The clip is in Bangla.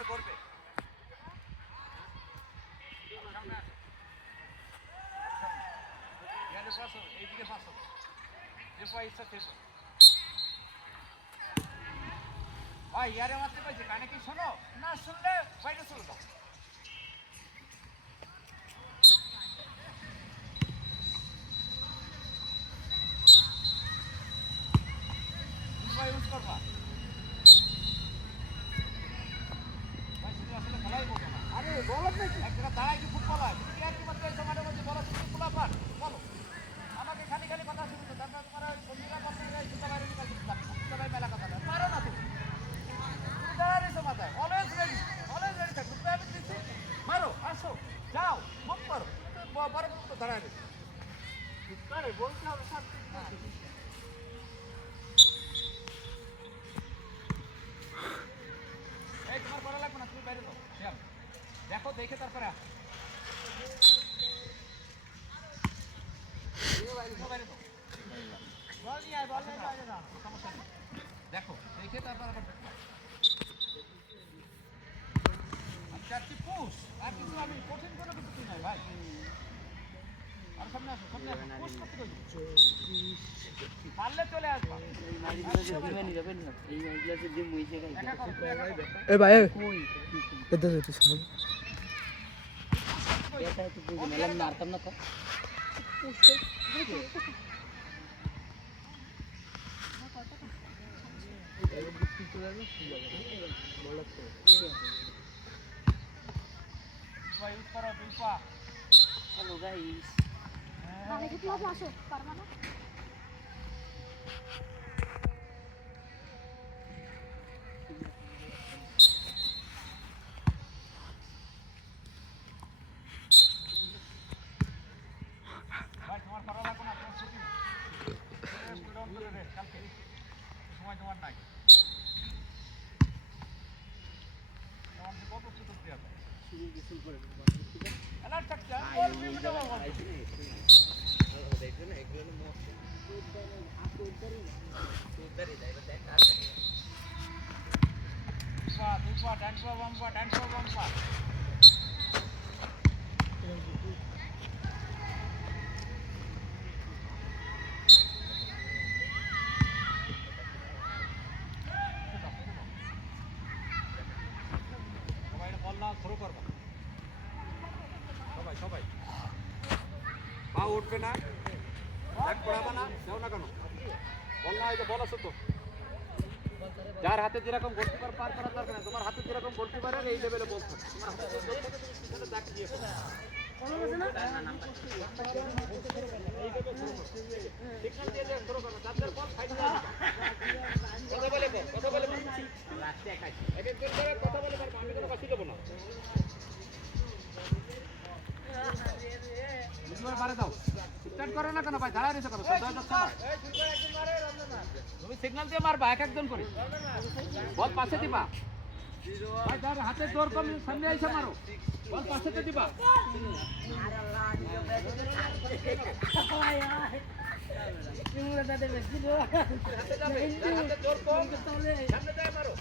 গোলকিপার করবে। ভাই, ইয়ারে মারতে পারছি, কানে কি শোনো? না শুনলে বাইরে চলে যাও। করবা? আরে বলতে হবে স্যার এই তোমার করা লাগবে না তুমি বাইরে যাও শ্যাম দেখো দেখে তারপরে আসো তুমি বাইরে যাও বল নিয়ে আয় বল নিয়ে বাইরে না দেখো দেখে তারপর আবার চারটি পুষ। আর কিছু আমি কঠিন কোনো কিছু নাই ভাই। আর সামনে আসো সামনে আসো পুষ করতে কইছি পারলে চলে আসবা। একা করো তুমি এ ভাই মারতাম না তো হ্যালো গাইস আসো পারবা না ভাই তোমার করা লাগবে না তোমার ছুটি করে রেস্ট কালকে সময় তোমার নাই তোমার যে কত সুযোগ দেওয়া যায় অ্যালার্ট থাকতে হবে, বল বিভিন্ন বল দুপা দুপা ডান পা বাম পা ডান পা বাম পা সবাই এটা বল না থ্রো করবা সবাই। পা উঠবে না। ব্যাট পড়াবা না যাও না কেন? বল না এই যে বল আছে তো। যার হাতে যেরকম গোলকিপার পার করার দরকার নেই তোমার হাতে যেরকম গোলকিপারের এই লেভেলে বল থাকে তোমার হাতে সেটা ব্যাক দিয়ে করো। কথা বলে কথা বলে। এক করে আমি কোনো বাসি দেবো না। বুঝবার দাও। Start করো না কেন ভাই, দাঁড়ায় হাজার সময়। তুমি সিগন্যাল দিয়ে মারবা এক একজন করে। বল পাশে দিবা। ভাই যার হাতে জোর কম সামনে এসে মারো। বল পাশে তো দিবা। হাতে জোর কম সামনে যায় মারো।